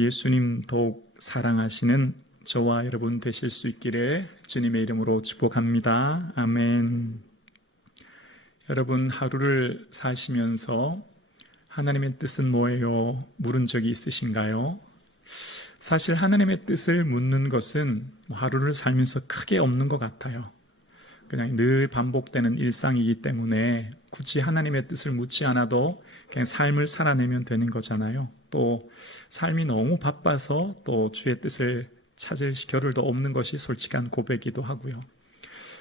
예수님 더욱 사랑하시는 저와 여러분 되실 수 있기를 주님의 이름으로 축복합니다. 아멘. 여러분, 하루를 사시면서 하나님의 뜻은 뭐예요? 물은 적이 있으신가요? 사실 하나님의 뜻을 묻는 것은 하루를 살면서 크게 없는 것 같아요. 그냥 늘 반복되는 일상이기 때문에 굳이 하나님의 뜻을 묻지 않아도 그냥 삶을 살아내면 되는 거잖아요. 또 삶이 너무 바빠서 또 주의 뜻을 찾을 겨를도 없는 것이 솔직한 고백이기도 하고요.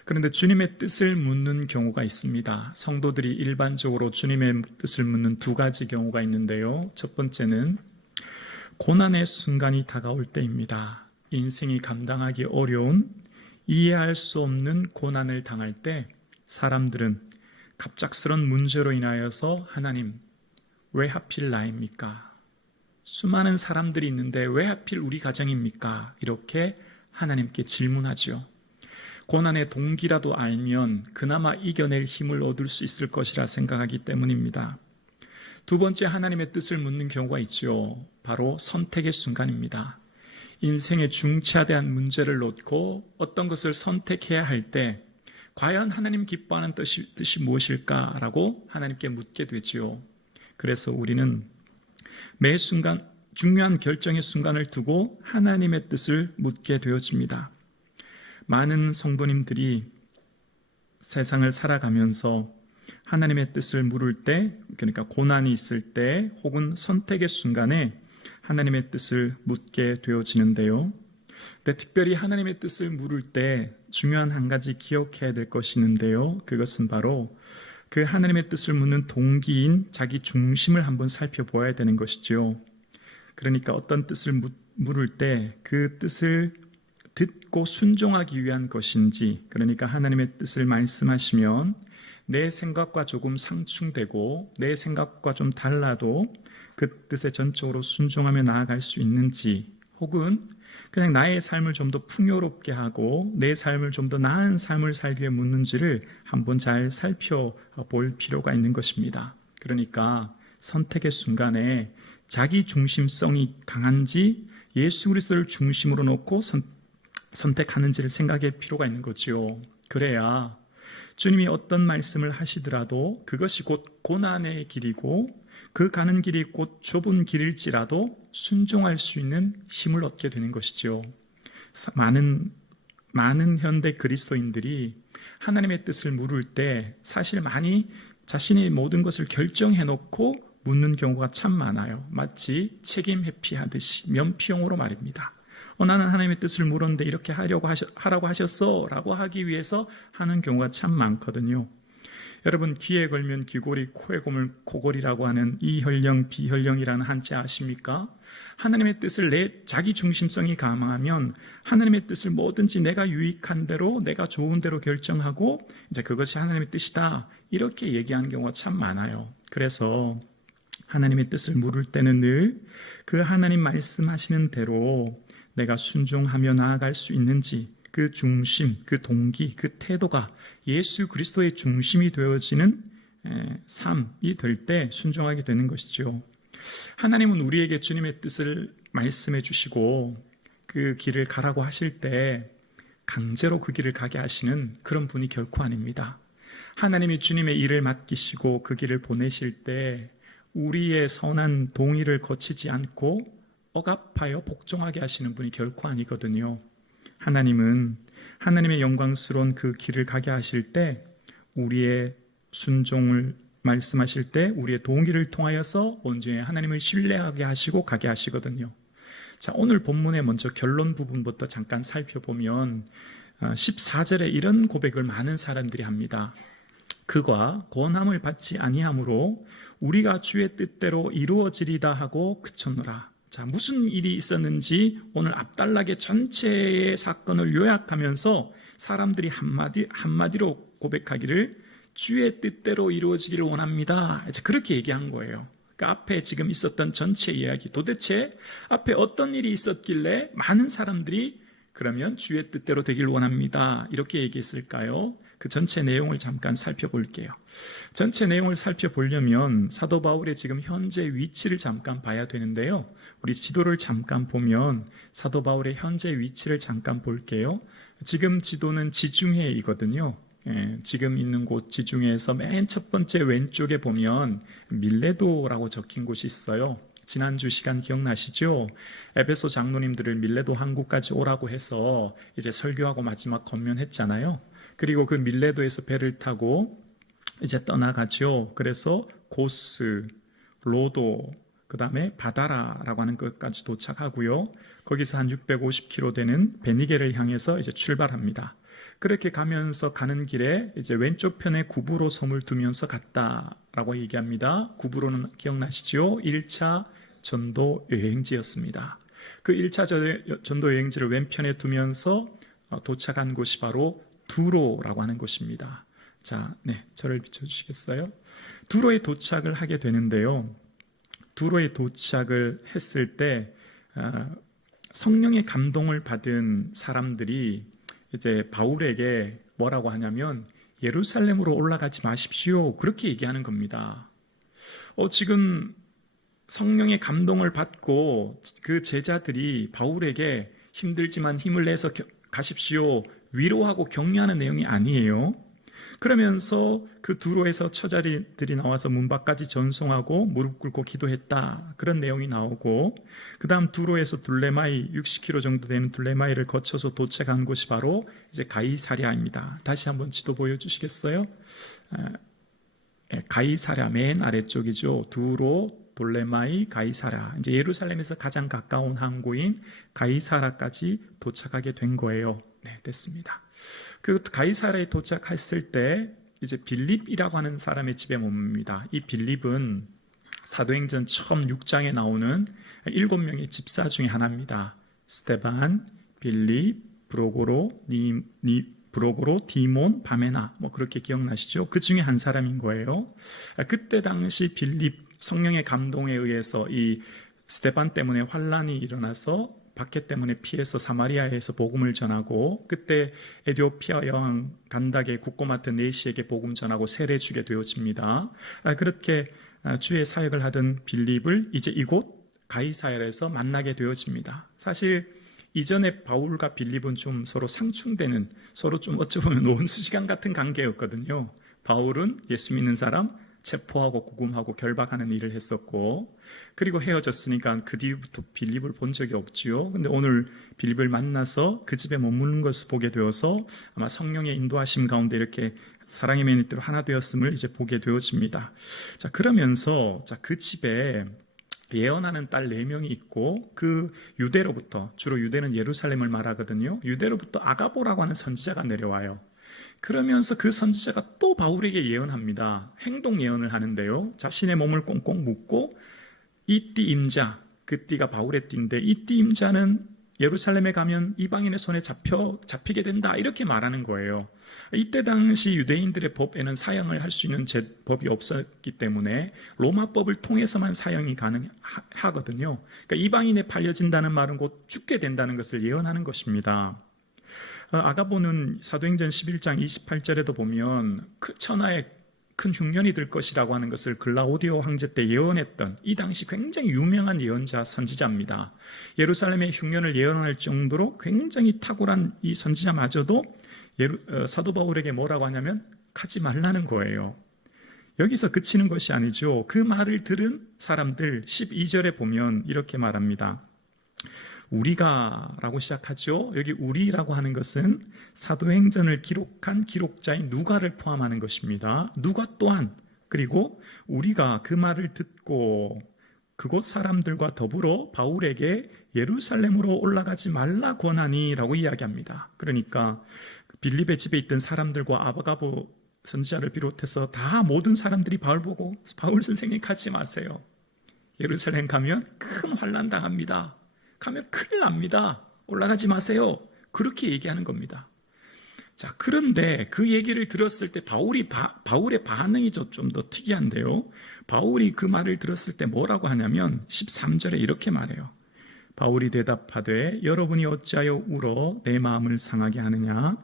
그런데 주님의 뜻을 묻는 경우가 있습니다. 성도들이 일반적으로 주님의 뜻을 묻는 두 가지 경우가 있는데요. 첫 번째는 고난의 순간이 다가올 때입니다. 인생이 감당하기 어려운, 이해할 수 없는 고난을 당할 때 사람들은 갑작스런 문제로 인하여서 하나님, 왜 하필 나입니까? 수많은 사람들이 있는데 왜 하필 우리 가정입니까? 이렇게 하나님께 질문하죠. 고난의 동기라도 알면 그나마 이겨낼 힘을 얻을 수 있을 것이라 생각하기 때문입니다. 두 번째, 하나님의 뜻을 묻는 경우가 있죠. 바로 선택의 순간입니다. 인생의 중차대한 문제를 놓고 어떤 것을 선택해야 할 때 과연 하나님 기뻐하는 뜻이 무엇일까라고 하나님께 묻게 되죠. 그래서 우리는 매 순간 중요한 결정의 순간을 두고 하나님의 뜻을 묻게 되어집니다. 많은 성도님들이 세상을 살아가면서 하나님의 뜻을 물을 때, 그러니까 고난이 있을 때 혹은 선택의 순간에 하나님의 뜻을 묻게 되어지는데요. 근데 특별히 하나님의 뜻을 물을 때 중요한 한 가지 기억해야 될 것이 있는데요. 그것은 바로 그 하나님의 뜻을 묻는 동기인 자기 중심을 한번 살펴보아야 되는 것이죠. 그러니까 어떤 뜻을 물을 때 그 뜻을 듣고 순종하기 위한 것인지, 그러니까 하나님의 뜻을 말씀하시면 내 생각과 조금 상충되고 내 생각과 좀 달라도 그 뜻에 전적으로 순종하며 나아갈 수 있는지, 혹은 그냥 나의 삶을 좀 더 풍요롭게 하고 내 삶을 좀 더 나은 삶을 살기 위해 묻는지를 한번 잘 살펴볼 필요가 있는 것입니다. 그러니까 선택의 순간에 자기 중심성이 강한지 예수 그리스도를 중심으로 놓고 선택하는지를 생각할 필요가 있는 거지요. 그래야 주님이 어떤 말씀을 하시더라도 그것이 곧 고난의 길이고 그 가는 길이 곧 좁은 길일지라도 순종할 수 있는 힘을 얻게 되는 것이죠. 많은 현대 그리스도인들이 하나님의 뜻을 물을 때 사실 많이 자신이 모든 것을 결정해놓고 묻는 경우가 참 많아요. 마치 책임 회피하듯이 면피용으로 말입니다. 나는 하나님의 뜻을 물었는데 이렇게 하라고 하셨어 라고 하기 위해서 하는 경우가 참 많거든요. 여러분, 귀에 걸면 귀걸이, 코에 걸면 코걸이라고 하는 이혈령, 비혈령이라는 한자 아십니까? 하나님의 뜻을 내 자기 중심성이 강하면 하나님의 뜻을 뭐든지 내가 유익한 대로, 내가 좋은 대로 결정하고 이제 그것이 하나님의 뜻이다, 이렇게 얘기하는 경우가 참 많아요. 그래서 하나님의 뜻을 물을 때는 늘 그 하나님 말씀하시는 대로 내가 순종하며 나아갈 수 있는지, 그 중심, 그 동기, 그 태도가 예수 그리스도의 중심이 되어지는 삶이 될 때 순종하게 되는 것이죠. 하나님은 우리에게 주님의 뜻을 말씀해 주시고 그 길을 가라고 하실 때 강제로 그 길을 가게 하시는 그런 분이 결코 아닙니다. 하나님이 주님의 일을 맡기시고 그 길을 보내실 때 우리의 선한 동의를 거치지 않고 억압하여 복종하게 하시는 분이 결코 아니거든요. 하나님은 하나님의 영광스러운 그 길을 가게 하실 때 우리의 순종을 말씀하실 때 우리의 동의를 통하여서 온전히 하나님을 신뢰하게 하시고 가게 하시거든요. 자, 오늘 본문의 먼저 결론 부분부터 잠깐 살펴보면 14절에 이런 고백을 많은 사람들이 합니다. 그가 권함을 받지 아니하므로 우리가 주의 뜻대로 이루어지리다 하고 그쳤노라. 자, 무슨 일이 있었는지 오늘 앞달나게 전체의 사건을 요약하면서 사람들이 한마디로 고백하기를 주의 뜻대로 이루어지기를 원합니다. 이제 그렇게 얘기한 거예요. 그러니까 앞에 지금 있었던 전체 이야기, 도대체 앞에 어떤 일이 있었길래 많은 사람들이 그러면 주의 뜻대로 되길 원합니다, 이렇게 얘기했을까요? 그 전체 내용을 잠깐 살펴볼게요. 전체 내용을 살펴보려면 사도 바울의 지금 현재 위치를 잠깐 봐야 되는데요. 우리 지도를 잠깐 보면 사도 바울의 현재 위치를 잠깐 볼게요. 지금 지도는 지중해이거든요. 지금 있는 곳 지중해에서 맨 첫 번째 왼쪽에 보면 밀레도라고 적힌 곳이 있어요. 지난주 시간 기억나시죠? 에베소 장로님들을 밀레도 항구까지 오라고 해서 이제 설교하고 마지막 권면했잖아요. 그리고 그 밀레도에서 배를 타고 이제 떠나가죠. 그래서 고스, 로도, 그 다음에 바다라라고 하는 것까지 도착하고요. 거기서 한 650km 되는 베니게를 향해서 이제 출발합니다. 그렇게 가면서 가는 길에 이제 왼쪽 편에 구브로 섬을 두면서 갔다라고 얘기합니다. 구브로는 기억나시죠? 1차 전도 여행지였습니다. 그 1차 전도 여행지를 왼편에 두면서 도착한 곳이 바로 두로라고 하는 곳입니다. 자, 저를 비춰주시겠어요? 두로에 도착을 하게 되는데요. 두로에 도착을 했을 때 성령의 감동을 받은 사람들이 이제 바울에게 뭐라고 하냐면 예루살렘으로 올라가지 마십시오. 그렇게 얘기하는 겁니다. 지금 성령의 감동을 받고 그 제자들이 바울에게 힘들지만 힘을 내서 가십시오. 위로하고 격려하는 내용이 아니에요. 그러면서 그 두로에서 처자들이 나와서 문 밖까지 전송하고 무릎 꿇고 기도했다. 그런 내용이 나오고 그 다음 두로에서 둘레마이 60km 정도 되는 둘레마이를 거쳐서 도착한 곳이 바로 이제 가이사랴입니다. 다시 한번 지도 보여주시겠어요? 가이사랴 맨 아래쪽이죠. 두로, 돌레마이, 가이사랴. 이제 예루살렘에서 가장 가까운 항구인 가이사랴까지 도착하게 된 거예요. 됐습니다. 그 가이사랴에 도착했을 때 이제 빌립이라고 하는 사람의 집에 머뭅니다. 이 빌립은 사도행전 처음 6장에 나오는 7명의 집사 중에 하나입니다. 스테반, 빌립, 브로고로, 브로고로, 디몬, 바메나, 그렇게 기억나시죠? 그 중에 한 사람인 거예요. 그때 당시 빌립 성령의 감동에 의해서 이 스테반 때문에 환란이 일어나서 박해 때문에 피해서 사마리아에서 복음을 전하고 그때 에티오피아 여왕 간닥의 국고 맡은 네시에게 복음 전하고 세례 주게 되어집니다. 그렇게 주의 사역을 하던 빌립을 이제 이곳 가이사랴에서 만나게 되어집니다. 사실 이전에 바울과 빌립은 좀 서로 상충되는, 서로 좀 어찌 보면 온수시간 같은 관계였거든요. 바울은 예수 믿는 사람 체포하고 구금하고 결박하는 일을 했었고, 그리고 헤어졌으니까 그 뒤부터 빌립을 본 적이 없지요. 근데 오늘 빌립을 만나서 그 집에 머무는 것을 보게 되어서 아마 성령의 인도하심 가운데 이렇게 사랑의 매니또로 하나 되었음을 이제 보게 되어집니다. 자, 그러면서 그 집에 예언하는 딸 4명이 있고, 그 유대로부터, 주로 유대는 예루살렘을 말하거든요. 유대로부터 아가보라고 하는 선지자가 내려와요. 그러면서 그 선지자가 또 바울에게 예언합니다. 행동 예언을 하는데요. 자신의 몸을 꽁꽁 묶고 이 띠 임자, 그 띠가 바울의 띠인데 이 띠 임자는 예루살렘에 가면 이방인의 손에 잡히게 된다. 이렇게 말하는 거예요. 이때 당시 유대인들의 법에는 사형을 할 수 있는 법이 없었기 때문에 로마법을 통해서만 사형이 가능하거든요. 그러니까 이방인에 팔려진다는 말은 곧 죽게 된다는 것을 예언하는 것입니다. 아가보는 사도행전 11장 28절에도 보면 천하의 큰 흉년이 들 것이라고 하는 것을 글라우디오 황제 때 예언했던 이 당시 굉장히 유명한 예언자 선지자입니다. 예루살렘의 흉년을 예언할 정도로 굉장히 탁월한 이 선지자마저도 사도 바울에게 뭐라고 하냐면 가지 말라는 거예요. 여기서 그치는 것이 아니죠. 그 말을 들은 사람들 12절에 보면 이렇게 말합니다. 우리가 라고 시작하죠. 여기 우리라고 하는 것은 사도행전을 기록한 기록자인 누가를 포함하는 것입니다. 누가 또한, 그리고 우리가 그 말을 듣고 그곳 사람들과 더불어 바울에게 예루살렘으로 올라가지 말라 권하니 라고 이야기합니다. 그러니까 빌립의 집에 있던 사람들과 아가보 선지자를 비롯해서 다 모든 사람들이 바울 보고 바울 선생님 가지 마세요. 예루살렘 가면 큰 환난 당합니다. 가면 큰일 납니다. 올라가지 마세요. 그렇게 얘기하는 겁니다. 자, 그런데 그 얘기를 들었을 때 바울의 반응이 좀 더 특이한데요. 바울이 그 말을 들었을 때 뭐라고 하냐면 13절에 이렇게 말해요. 바울이 대답하되 여러분이 어찌하여 울어 내 마음을 상하게 하느냐?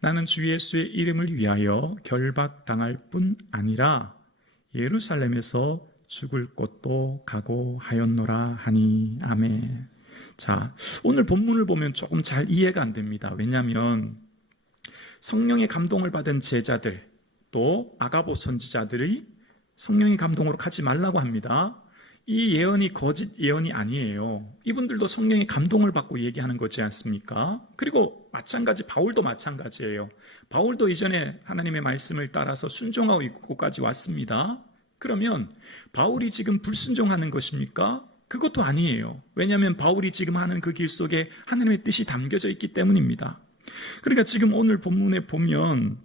나는 주 예수의 이름을 위하여 결박당할 뿐 아니라 예루살렘에서 죽을 곳도 각오하였노라 하니. 아멘. 자, 오늘 본문을 보면 조금 잘 이해가 안 됩니다. 왜냐하면 성령의 감동을 받은 제자들, 또 아가보 선지자들이 성령의 감동으로 가지 말라고 합니다. 이 예언이 거짓 예언이 아니에요. 이분들도 성령의 감동을 받고 얘기하는 거지 않습니까? 그리고 마찬가지 바울도 마찬가지예요. 바울도 이전에 하나님의 말씀을 따라서 순종하고 이곳까지 왔습니다. 그러면 바울이 지금 불순종하는 것입니까? 그것도 아니에요. 왜냐하면 바울이 지금 하는 그 길 속에 하나님의 뜻이 담겨져 있기 때문입니다. 그러니까 지금 오늘 본문에 보면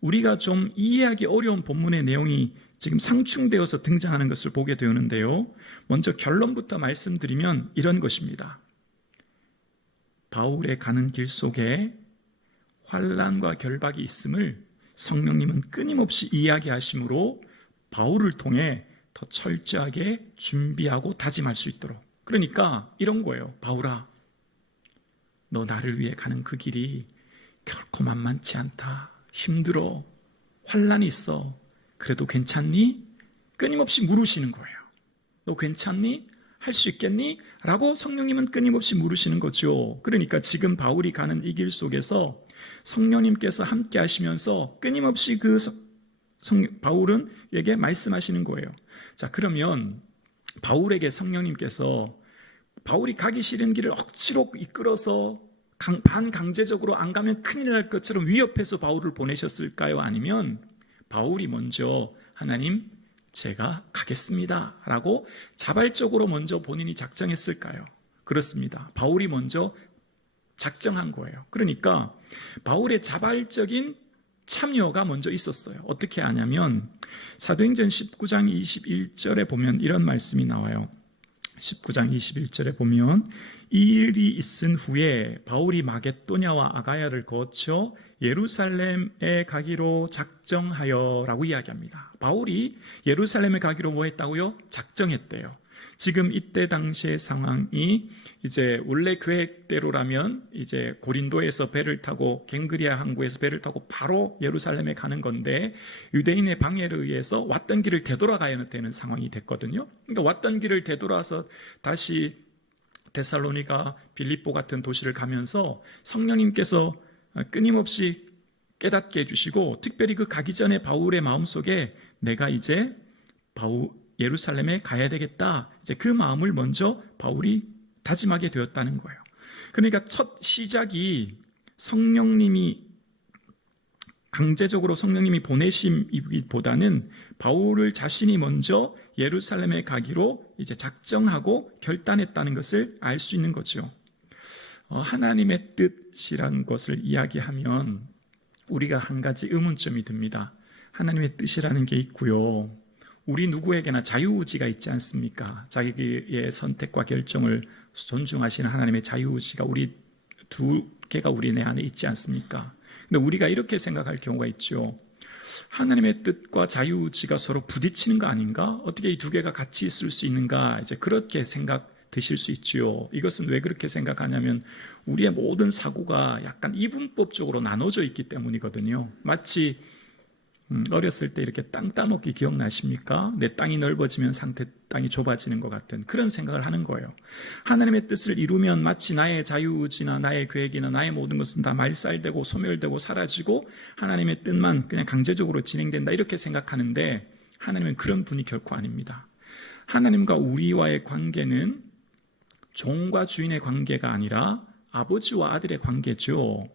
우리가 좀 이해하기 어려운 본문의 내용이 지금 상충되어서 등장하는 것을 보게 되는데요. 먼저 결론부터 말씀드리면 이런 것입니다. 바울의 가는 길 속에 환난과 결박이 있음을 성령님은 끊임없이 이야기하심으로 바울을 통해 더 철저하게 준비하고 다짐할 수 있도록. 그러니까 이런 거예요. 바울아, 너 나를 위해 가는 그 길이 결코 만만치 않다. 힘들어. 환난이 있어. 그래도 괜찮니? 끊임없이 물으시는 거예요. 너 괜찮니? 할 수 있겠니? 라고 성령님은 끊임없이 물으시는 거죠. 그러니까 지금 바울이 가는 이 길 속에서 성령님께서 함께 하시면서 끊임없이 바울은 에게 말씀하시는 거예요. 자, 그러면 바울에게 성령님께서 바울이 가기 싫은 길을 억지로 이끌어서 반강제적으로 안 가면 큰일 날 것처럼 위협해서 바울을 보내셨을까요? 아니면 바울이 먼저 하나님, 제가 가겠습니다 라고 자발적으로 먼저 본인이 작정했을까요? 그렇습니다. 바울이 먼저 작정한 거예요. 그러니까 바울의 자발적인 참여가 먼저 있었어요. 어떻게 하냐면 사도행전 19장 21절에 보면 이런 말씀이 나와요. 19장 21절에 보면 이 일이 있은 후에 바울이 마게도냐와 아가야를 거쳐 예루살렘에 가기로 작정하여 라고 이야기합니다. 바울이 예루살렘에 가기로 뭐 했다고요? 작정했대요. 지금 이때 당시의 상황이 이제 원래 계획대로라면 이제 고린도에서 배를 타고 갱그리아 항구에서 배를 타고 바로 예루살렘에 가는 건데 유대인의 방해를 의해서 왔던 길을 되돌아가야 되는 상황이 됐거든요. 그러니까 왔던 길을 되돌아서 다시 데살로니가, 빌립보 같은 도시를 가면서 성령님께서 끊임없이 깨닫게 해주시고 특별히 그 가기 전에 바울의 마음속에 내가 이제 예루살렘에 가야 되겠다. 이제 그 마음을 먼저 바울이 다짐하게 되었다는 거예요. 그러니까 첫 시작이 강제적으로 성령님이 보내심이기보다는 바울을 자신이 먼저 예루살렘에 가기로 이제 작정하고 결단했다는 것을 알 수 있는 거죠. 하나님의 뜻이라는 것을 이야기하면 우리가 한 가지 의문점이 듭니다. 하나님의 뜻이라는 게 있고요. 우리 누구에게나 자유의지가 있지 않습니까? 자기의 선택과 결정을 존중하시는 하나님의 자유의지가 우리 두 개가 우리 내 안에 있지 않습니까? 근데 우리가 이렇게 생각할 경우가 있죠. 하나님의 뜻과 자유의지가 서로 부딪히는 거 아닌가? 어떻게 이 두 개가 같이 있을 수 있는가? 이제 그렇게 드실 수 있지요. 이것은 왜 그렇게 생각하냐면 우리의 모든 사고가 약간 이분법적으로 나눠져 있기 때문이거든요. 마치 어렸을 때 이렇게 땅 따먹기 기억나십니까? 내 땅이 넓어지면 상대 땅이 좁아지는 것 같은 그런 생각을 하는 거예요. 하나님의 뜻을 이루면 마치 나의 자유의지나 나의 계획이나 나의 모든 것은 다 말살되고 소멸되고 사라지고 하나님의 뜻만 그냥 강제적으로 진행된다 이렇게 생각하는데 하나님은 그런 분이 결코 아닙니다. 하나님과 우리와의 관계는 종과 주인의 관계가 아니라 아버지와 아들의 관계죠.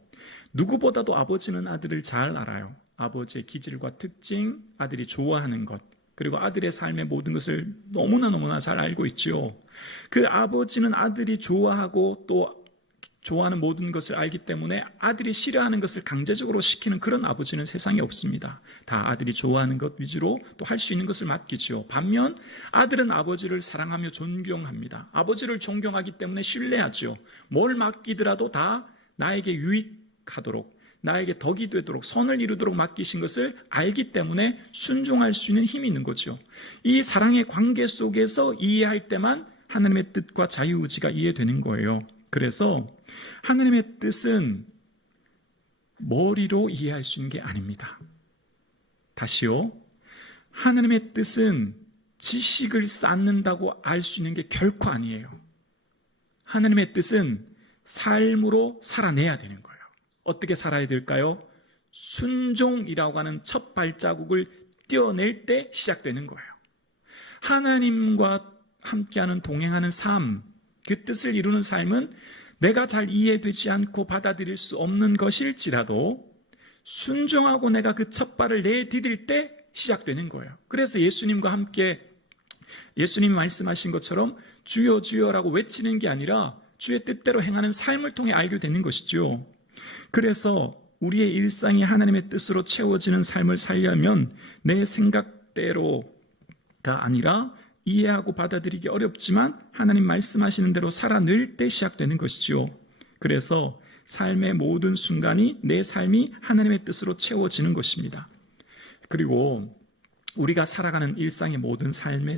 누구보다도 아버지는 아들을 잘 알아요. 아버지의 기질과 특징, 아들이 좋아하는 것, 그리고 아들의 삶의 모든 것을 너무나 잘 알고 있죠. 그 아버지는 아들이 좋아하고 또 좋아하는 모든 것을 알기 때문에 아들이 싫어하는 것을 강제적으로 시키는 그런 아버지는 세상에 없습니다. 다 아들이 좋아하는 것 위주로 또 할 수 있는 것을 맡기죠. 반면 아들은 아버지를 사랑하며 존경합니다. 아버지를 존경하기 때문에 신뢰하죠. 뭘 맡기더라도 다 나에게 유익하도록 나에게 덕이 되도록 선을 이루도록 맡기신 것을 알기 때문에 순종할 수 있는 힘이 있는 거죠. 이 사랑의 관계 속에서 이해할 때만 하나님의 뜻과 자유의지가 이해되는 거예요. 그래서 하나님의 뜻은 머리로 이해할 수 있는 게 아닙니다. 다시요. 하나님의 뜻은 지식을 쌓는다고 알 수 있는 게 결코 아니에요. 하나님의 뜻은 삶으로 살아내야 되는 거예요. 어떻게 살아야 될까요? 순종이라고 하는 첫 발자국을 떼어낼 때 시작되는 거예요. 하나님과 함께하는 동행하는 삶, 그 뜻을 이루는 삶은 내가 잘 이해되지 않고 받아들일 수 없는 것일지라도 순종하고 내가 그 첫 발을 내디딜 때 시작되는 거예요. 그래서 예수님과 함께 예수님이 말씀하신 것처럼 주여 주여라고 외치는 게 아니라 주의 뜻대로 행하는 삶을 통해 알게 되는 것이죠. 그래서 우리의 일상이 하나님의 뜻으로 채워지는 삶을 살려면 내 생각대로가 아니라 이해하고 받아들이기 어렵지만 하나님 말씀하시는 대로 살아낼 때 시작되는 것이죠. 그래서 삶의 모든 순간이 내 삶이 하나님의 뜻으로 채워지는 것입니다. 그리고 우리가 살아가는 일상의 모든 삶의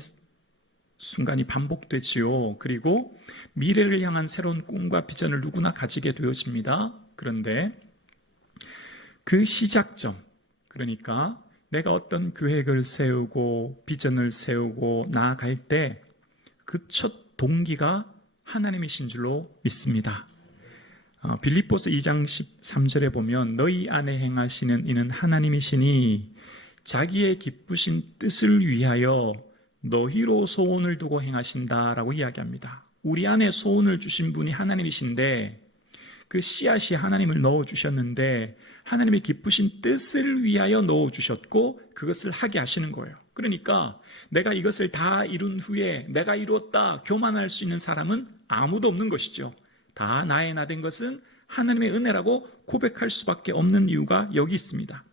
순간이 반복되지요. 그리고 미래를 향한 새로운 꿈과 비전을 누구나 가지게 되어집니다. 그런데 그 시작점, 그러니까 내가 어떤 계획을 세우고 비전을 세우고 나아갈 때 그 첫 동기가 하나님이신 줄로 믿습니다. 빌립보서 2장 13절에 보면 너희 안에 행하시는 이는 하나님이시니 자기의 기쁘신 뜻을 위하여 너희로 소원을 두고 행하신다라고 이야기합니다. 우리 안에 소원을 주신 분이 하나님이신데 그 씨앗이 하나님을 넣어주셨는데 하나님의 기쁘신 뜻을 위하여 넣어주셨고 그것을 하게 하시는 거예요. 그러니까 내가 이것을 다 이룬 후에 내가 이루었다 교만할 수 있는 사람은 아무도 없는 것이죠. 다 나의 나 된 것은 하나님의 은혜라고 고백할 수밖에 없는 이유가 여기 있습니다.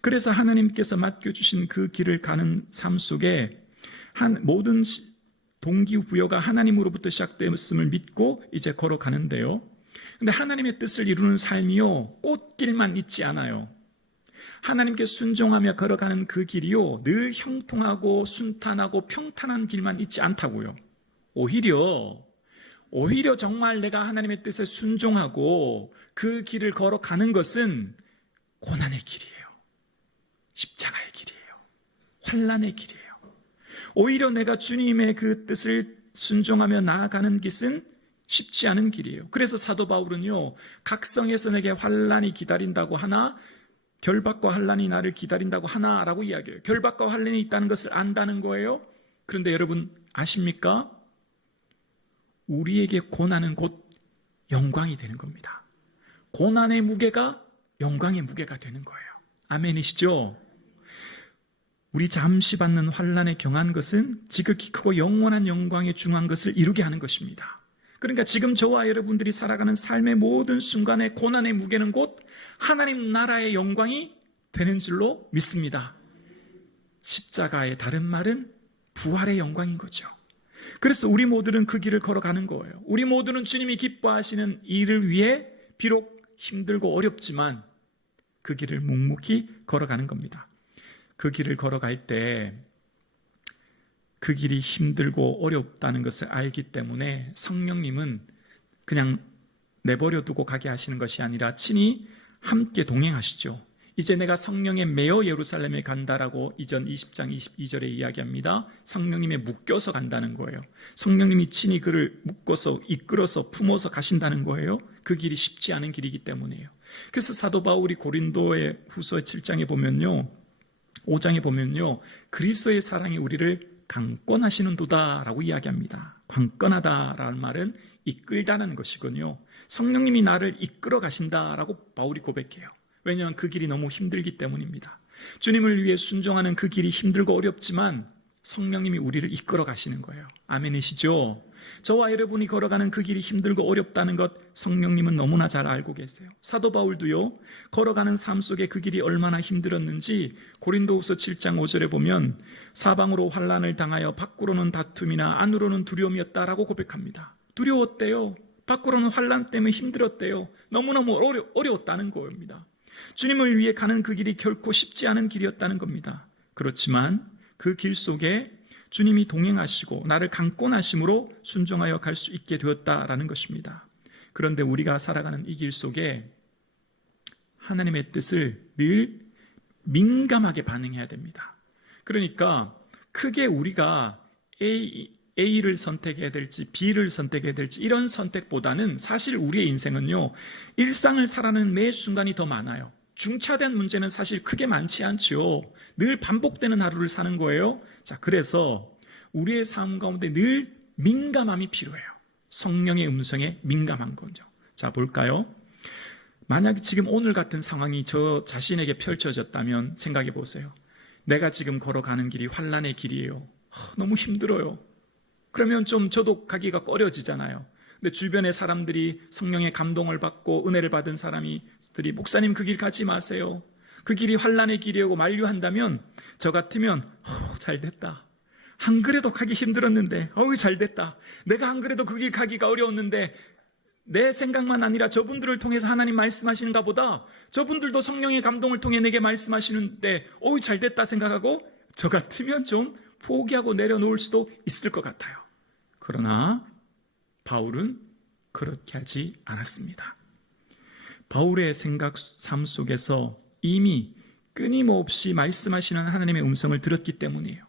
그래서 하나님께서 맡겨주신 그 길을 가는 삶 속에 모든 동기부여가 하나님으로부터 시작되었음을 믿고 이제 걸어가는데요. 근데 하나님의 뜻을 이루는 삶이요, 꽃길만 있지 않아요. 하나님께 순종하며 걸어가는 그 길이요, 늘 형통하고 순탄하고 평탄한 길만 있지 않다고요. 오히려 정말 내가 하나님의 뜻에 순종하고 그 길을 걸어가는 것은 고난의 길이에요. 십자가의 길이에요. 환난의 길이에요. 오히려 내가 주님의 그 뜻을 순종하며 나아가는 길은 쉽지 않은 길이에요. 그래서 사도 바울은요, 각성에서 내게 환난이 기다린다고 하나 결박과 환난이 나를 기다린다고 하나라고 이야기해요. 결박과 환난이 있다는 것을 안다는 거예요. 그런데 여러분 아십니까? 우리에게 고난은 곧 영광이 되는 겁니다. 고난의 무게가 영광의 무게가 되는 거예요. 아멘이시죠? 우리 잠시 받는 환난에 경한 것은 지극히 크고 영원한 영광에 중한 것을 이루게 하는 것입니다. 그러니까 지금 저와 여러분들이 살아가는 삶의 모든 순간의 고난의 무게는 곧 하나님 나라의 영광이 되는 줄로 믿습니다. 십자가의 다른 말은 부활의 영광인 거죠. 그래서 우리 모두는 그 길을 걸어가는 거예요. 우리 모두는 주님이 기뻐하시는 일을 위해 비록 힘들고 어렵지만 그 길을 묵묵히 걸어가는 겁니다. 그 길을 걸어갈 때 그 길이 힘들고 어렵다는 것을 알기 때문에 성령님은 그냥 내버려 두고 가게 하시는 것이 아니라 친히 함께 동행하시죠. 이제 내가 성령에 매어 예루살렘에 간다라고 이전 20장 22절에 이야기합니다. 성령님에 묶여서 간다는 거예요. 성령님이 친히 그를 묶어서 이끌어서 품어서 가신다는 거예요. 그 길이 쉽지 않은 길이기 때문이에요. 그래서 사도 바울이 고린도의 후서 7장에 보면요, 5장에 보면요, 그리스도의 사랑이 우리를 강권하시는도다라고 이야기합니다. 강권하다라는 말은 이끌다는 것이군요. 성령님이 나를 이끌어 가신다라고 바울이 고백해요. 왜냐하면 그 길이 너무 힘들기 때문입니다. 주님을 위해 순종하는 그 길이 힘들고 어렵지만 성령님이 우리를 이끌어 가시는 거예요. 아멘이시죠? 저와 여러분이 걸어가는 그 길이 힘들고 어렵다는 것 성령님은 너무나 잘 알고 계세요. 사도 바울도요, 걸어가는 삶 속에 그 길이 얼마나 힘들었는지 고린도후서 7장 5절에 보면 사방으로 환난을 당하여 밖으로는 다툼이나 안으로는 두려움이었다라고 고백합니다. 두려웠대요. 밖으로는 환난 때문에 힘들었대요. 너무너무 어려웠다는 겁니다. 주님을 위해 가는 그 길이 결코 쉽지 않은 길이었다는 겁니다. 그렇지만 그 길 속에 주님이 동행하시고 나를 강권하심으로 순종하여 갈 수 있게 되었다라는 것입니다. 그런데 우리가 살아가는 이 길 속에 하나님의 뜻을 늘 민감하게 반응해야 됩니다. 그러니까 크게 우리가 A를 선택해야 될지 B를 선택해야 될지 이런 선택보다는 사실 우리의 인생은요, 일상을 살아가는 매 순간이 더 많아요. 중차대한 문제는 사실 크게 많지 않죠. 늘 반복되는 하루를 사는 거예요. 자, 그래서 우리의 삶 가운데 늘 민감함이 필요해요. 성령의 음성에 민감한 거죠. 자, 볼까요? 만약 지금 오늘 같은 상황이 저 자신에게 펼쳐졌다면 생각해 보세요. 내가 지금 걸어가는 길이 환난의 길이에요. 너무 힘들어요. 그러면 좀 저도 가기가 꺼려지잖아요. 근데 주변의 사람들이 성령의 감동을 받고 은혜를 받은 사람들이 목사님 그 길 가지 마세요. 그 길이 환난의 길이라고 만류한다면 저 같으면 잘 됐다. 안 그래도 가기 힘들었는데 잘 됐다. 내가 안 그래도 그 길 가기가 어려웠는데 내 생각만 아니라 저분들을 통해서 하나님 말씀하시는가 보다 저분들도 성령의 감동을 통해 내게 말씀하시는데 잘 됐다 생각하고 저 같으면 좀 포기하고 내려놓을 수도 있을 것 같아요. 그러나 바울은 그렇게 하지 않았습니다. 바울의 삶 속에서 이미 끊임없이 말씀하시는 하나님의 음성을 들었기 때문이에요.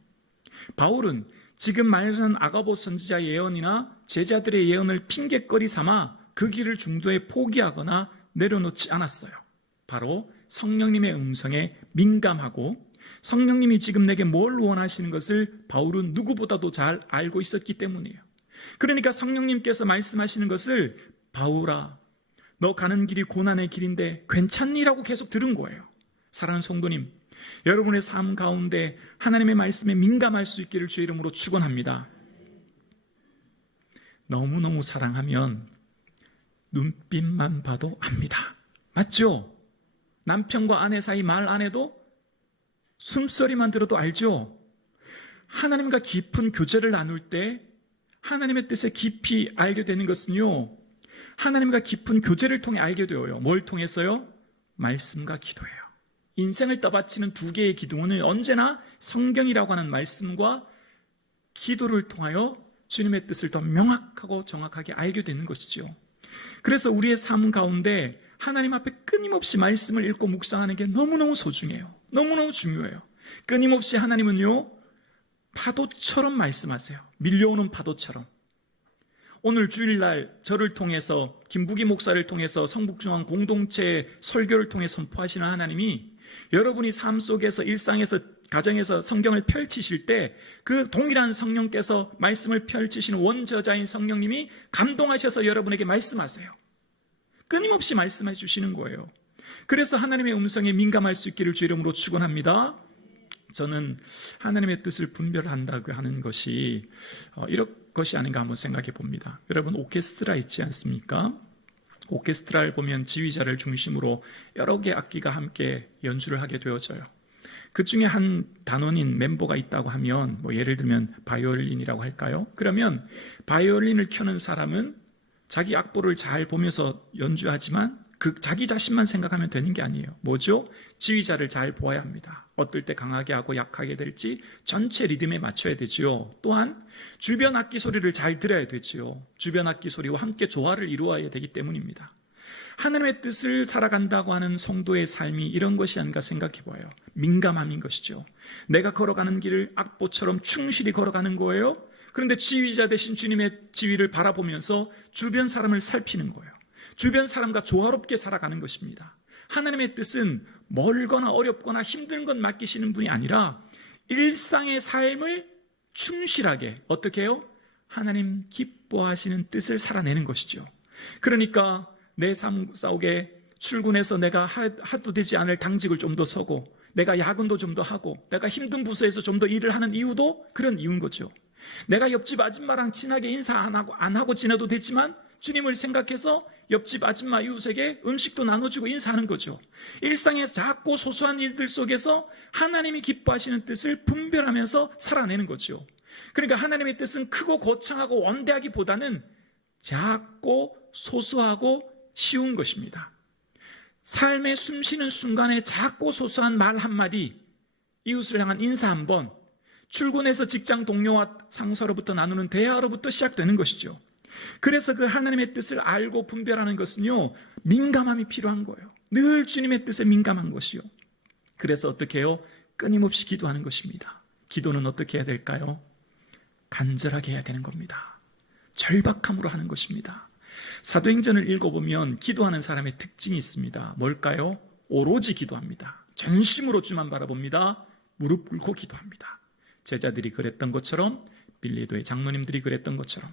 바울은 지금 말하는 아가보 선지자의 예언이나 제자들의 예언을 핑계거리 삼아 그 길을 중도에 포기하거나 내려놓지 않았어요. 바로 성령님의 음성에 민감하고 성령님이 지금 내게 뭘 원하시는 것을 바울은 누구보다도 잘 알고 있었기 때문이에요. 그러니까 성령님께서 말씀하시는 것을 바울아, 너 가는 길이 고난의 길인데 괜찮니?라고 계속 들은 거예요. 사랑하는 성도님, 여러분의 삶 가운데 하나님의 말씀에 민감할 수 있기를 주의 이름으로 축원합니다. 너무너무 사랑하면 눈빛만 봐도 압니다. 맞죠? 남편과 아내 사이 말 안 해도 숨소리만 들어도 알죠? 하나님과 깊은 교제를 나눌 때 하나님의 뜻에 깊이 알게 되는 것은요, 하나님과 깊은 교제를 통해 알게 되어요. 뭘 통해서요? 말씀과 기도예요. 인생을 떠받치는 두 개의 기둥은 언제나 성경이라고 하는 말씀과 기도를 통하여 주님의 뜻을 더 명확하고 정확하게 알게 되는 것이죠. 그래서 우리의 삶 가운데 하나님 앞에 끊임없이 말씀을 읽고 묵상하는 게 너무너무 소중해요. 너무너무 중요해요. 끊임없이 하나님은요, 파도처럼 말씀하세요. 밀려오는 파도처럼. 오늘 주일날 저를 통해서 김부기 목사를 통해서 성북중앙 공동체 설교를 통해 선포하시는 하나님이 여러분이 삶 속에서 일상에서 가정에서 성경을 펼치실 때 그 동일한 성령께서 말씀을 펼치시는 원저자인 성령님이 감동하셔서 여러분에게 말씀하세요. 끊임없이 말씀해 주시는 거예요. 그래서 하나님의 음성에 민감할 수 있기를 주 이름으로 축원합니다. 저는 하나님의 뜻을 분별한다고 하는 것이 이런 것이 아닌가 한번 생각해 봅니다. 여러분 오케스트라 있지 않습니까? 오케스트라를 보면 지휘자를 중심으로 여러 개의 악기가 함께 연주를 하게 되어져요. 그 중에 한 단원인 멤버가 있다고 하면 예를 들면 바이올린이라고 할까요? 그러면 바이올린을 켜는 사람은 자기 악보를 잘 보면서 연주하지만 자기 자신만 생각하면 되는 게 아니에요. 뭐죠? 지휘자를 잘 보아야 합니다. 어떨 때 강하게 하고 약하게 될지 전체 리듬에 맞춰야 되지요. 또한 주변 악기 소리를 잘 들어야 되지요. 주변 악기 소리와 함께 조화를 이루어야 되기 때문입니다. 하나님의 뜻을 살아간다고 하는 성도의 삶이 이런 것이 아닌가 생각해 봐요. 민감함인 것이죠. 내가 걸어가는 길을 악보처럼 충실히 걸어가는 거예요. 그런데 지휘자 대신 주님의 지휘를 바라보면서 주변 사람을 살피는 거예요. 주변 사람과 조화롭게 살아가는 것입니다. 하나님의 뜻은 멀거나 어렵거나 힘든 것 맡기시는 분이 아니라 일상의 삶을 충실하게 어떻게 해요? 하나님 기뻐하시는 뜻을 살아내는 것이죠. 그러니까 내 삶 속에 출근해서 내가 하도 되지 않을 당직을 좀 더 서고 내가 야근도 좀 더 하고 내가 힘든 부서에서 좀 더 일을 하는 이유도 그런 이유인 거죠. 내가 옆집 아줌마랑 친하게 인사 안 하고 지내도 되지만 주님을 생각해서 옆집 아줌마 이웃에게 음식도 나눠주고 인사하는 거죠. 일상의 작고 소소한 일들 속에서 하나님이 기뻐하시는 뜻을 분별하면서 살아내는 거죠. 그러니까 하나님의 뜻은 크고 거창하고 원대하기보다는 작고 소소하고 쉬운 것입니다. 삶의 숨쉬는 순간에 작고 소소한 말 한마디, 이웃을 향한 인사 한번, 출근해서 직장 동료와 상사로부터 나누는 대화로부터 시작되는 것이죠. 그래서 그 하나님의 뜻을 알고 분별하는 것은요, 민감함이 필요한 거예요. 늘 주님의 뜻에 민감한 것이요. 그래서 어떻게 해요? 끊임없이 기도하는 것입니다. 기도는 어떻게 해야 될까요? 간절하게 해야 되는 겁니다. 절박함으로 하는 것입니다. 사도행전을 읽어보면 기도하는 사람의 특징이 있습니다. 뭘까요? 오로지 기도합니다. 전심으로 주만 바라봅니다. 무릎 꿇고 기도합니다. 제자들이 그랬던 것처럼, 빌리도의 장로님들이 그랬던 것처럼,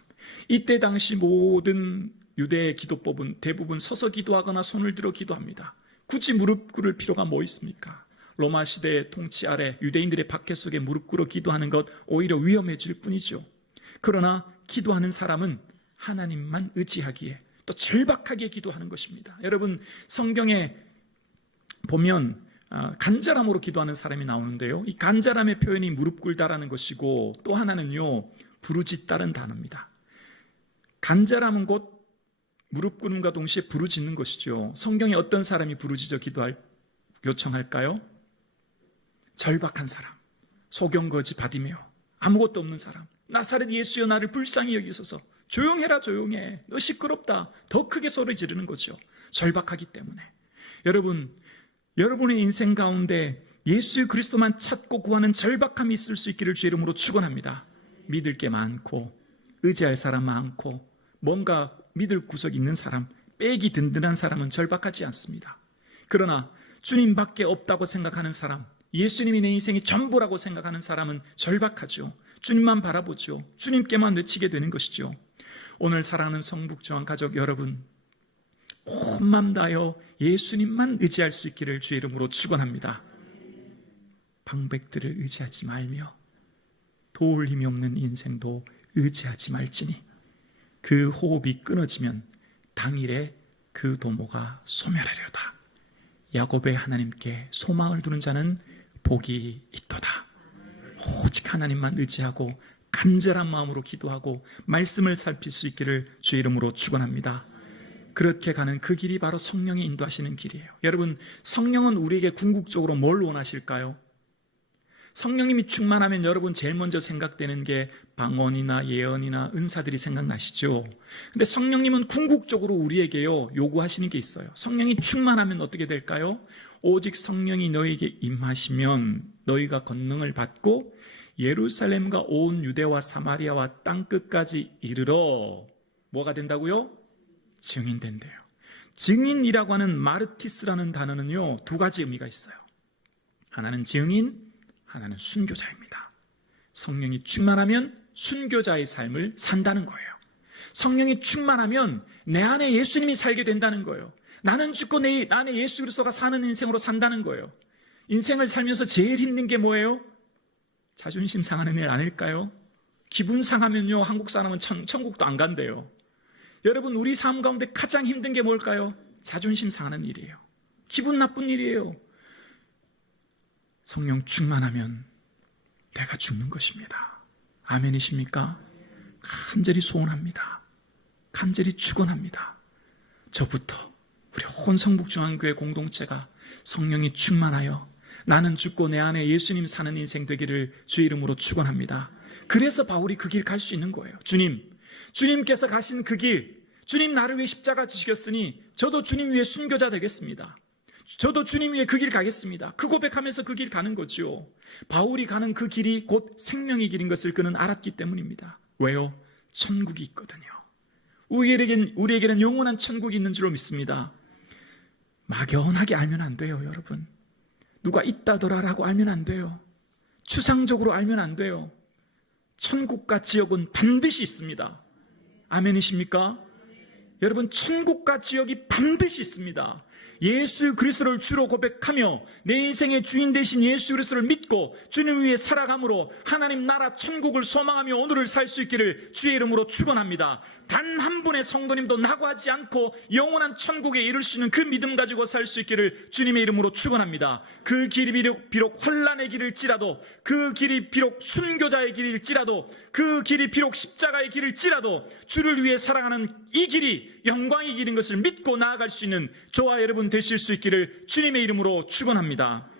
이때 당시 모든 유대의 기도법은 대부분 서서 기도하거나 손을 들어 기도합니다. 굳이 무릎 꿇을 필요가 뭐 있습니까? 로마 시대의 통치 아래 유대인들의 박해 속에 무릎 꿇어 기도하는 것 오히려 위험해질 뿐이죠. 그러나 기도하는 사람은 하나님만 의지하기에 또 절박하게 기도하는 것입니다. 여러분, 성경에 보면 간절함으로 기도하는 사람이 나오는데요, 이 간절함의 표현이 무릎 꿇다라는 것이고, 또 하나는요, 부르짖다는 단어입니다. 간절함은 곧 무릎 꿇음과 동시에 부르짖는 것이죠. 성경에 어떤 사람이 부르짖어 요청할까요? 절박한 사람, 소경거지 바디메오, 아무것도 없는 사람, 나사렛 예수여 나를 불쌍히 여기소서, 조용해라 조용해, 너 시끄럽다, 더 크게 소리 지르는 거죠. 절박하기 때문에. 여러분의 인생 가운데 예수 그리스도만 찾고 구하는 절박함이 있을 수 있기를 주의 이름으로 축원합니다. 믿을 게 많고 의지할 사람 많고 뭔가 믿을 구석이 있는 사람, 빽이 든든한 사람은 절박하지 않습니다. 그러나 주님밖에 없다고 생각하는 사람, 예수님이 내 인생의 전부라고 생각하는 사람은 절박하죠. 주님만 바라보죠. 주님께만 외치게 되는 것이죠. 오늘 사랑하는 성북중앙 가족 여러분, 온 마음 다하여 예수님만 의지할 수 있기를 주의 이름으로 축원합니다. 방백들을 의지하지 말며 도울 힘이 없는 인생도 의지하지 말지니 그 호흡이 끊어지면 당일에 그 도모가 소멸하리로다. 야곱의 하나님께 소망을 두는 자는 복이 있도다. 오직 하나님만 의지하고 간절한 마음으로 기도하고 말씀을 살필 수 있기를 주의 이름으로 축원합니다. 그렇게 가는 그 길이 바로 성령이 인도하시는 길이에요. 여러분, 성령은 우리에게 궁극적으로 뭘 원하실까요? 성령님이 충만하면 여러분 제일 먼저 생각되는 게 방언이나 예언이나 은사들이 생각나시죠? 근데 성령님은 궁극적으로 우리에게요, 요구하시는 게 있어요. 성령이 충만하면 어떻게 될까요? 오직 성령이 너에게 임하시면 너희가 권능을 받고 예루살렘과 온 유대와 사마리아와 땅끝까지 이르러 뭐가 된다고요? 증인된대요. 증인이라고 하는 마르티스라는 단어는요, 두 가지 의미가 있어요. 하나는 증인, 하나는 순교자입니다. 성령이 충만하면 순교자의 삶을 산다는 거예요. 성령이 충만하면 내 안에 예수님이 살게 된다는 거예요. 나는 죽고 내 안에 예수 그리스도가 사는 인생으로 산다는 거예요. 인생을 살면서 제일 힘든 게 뭐예요? 자존심 상하는 일 아닐까요? 기분 상하면요, 한국 사람은 천국도 안 간대요. 여러분, 우리 삶 가운데 가장 힘든 게 뭘까요? 자존심 상하는 일이에요. 기분 나쁜 일이에요. 성령 충만하면 내가 죽는 것입니다. 아멘이십니까? 간절히 소원합니다. 간절히 축원합니다. 저부터 우리 온 성북중앙교회 공동체가 성령이 충만하여 나는 죽고 내 안에 예수님 사는 인생 되기를 주의 이름으로 축원합니다. 그래서 바울이 그 길 갈 수 있는 거예요. 주님께서 가신 그 길, 주님 나를 위해 십자가 지셨으니 저도 주님 위해 순교자 되겠습니다. 저도 주님 위해 그 길 가겠습니다. 그 고백하면서 그 길 가는 거죠. 바울이 가는 그 길이 곧 생명의 길인 것을 그는 알았기 때문입니다. 왜요? 천국이 있거든요. 우리에게는 영원한 천국이 있는 줄로 믿습니다. 막연하게 알면 안 돼요, 여러분. 누가 있다더라라고 알면 안 돼요. 추상적으로 알면 안 돼요. 천국과 지옥은 반드시 있습니다. 아멘이십니까? 여러분, 천국과 지옥이 반드시 있습니다. 예수 그리스도를 주로 고백하며 내 인생의 주인 되신 예수 그리스도를 믿고 주님 위해 살아감으로 하나님 나라 천국을 소망하며 오늘을 살 수 있기를 주의 이름으로 축원합니다. 단 한 분의 성도님도 낙오하지 않고 영원한 천국에 이룰 수 있는 그 믿음 가지고 살 수 있기를 주님의 이름으로 축원합니다. 그 길이 비록 환난의 길일지라도, 그 길이 비록 순교자의 길일지라도, 그 길이 비록 십자가의 길일지라도 주를 위해 살아가는 이 길이 영광의 길인 것을 믿고 나아갈 수 있는 저와 여러분 되실 수 있기를 주님의 이름으로 축원합니다.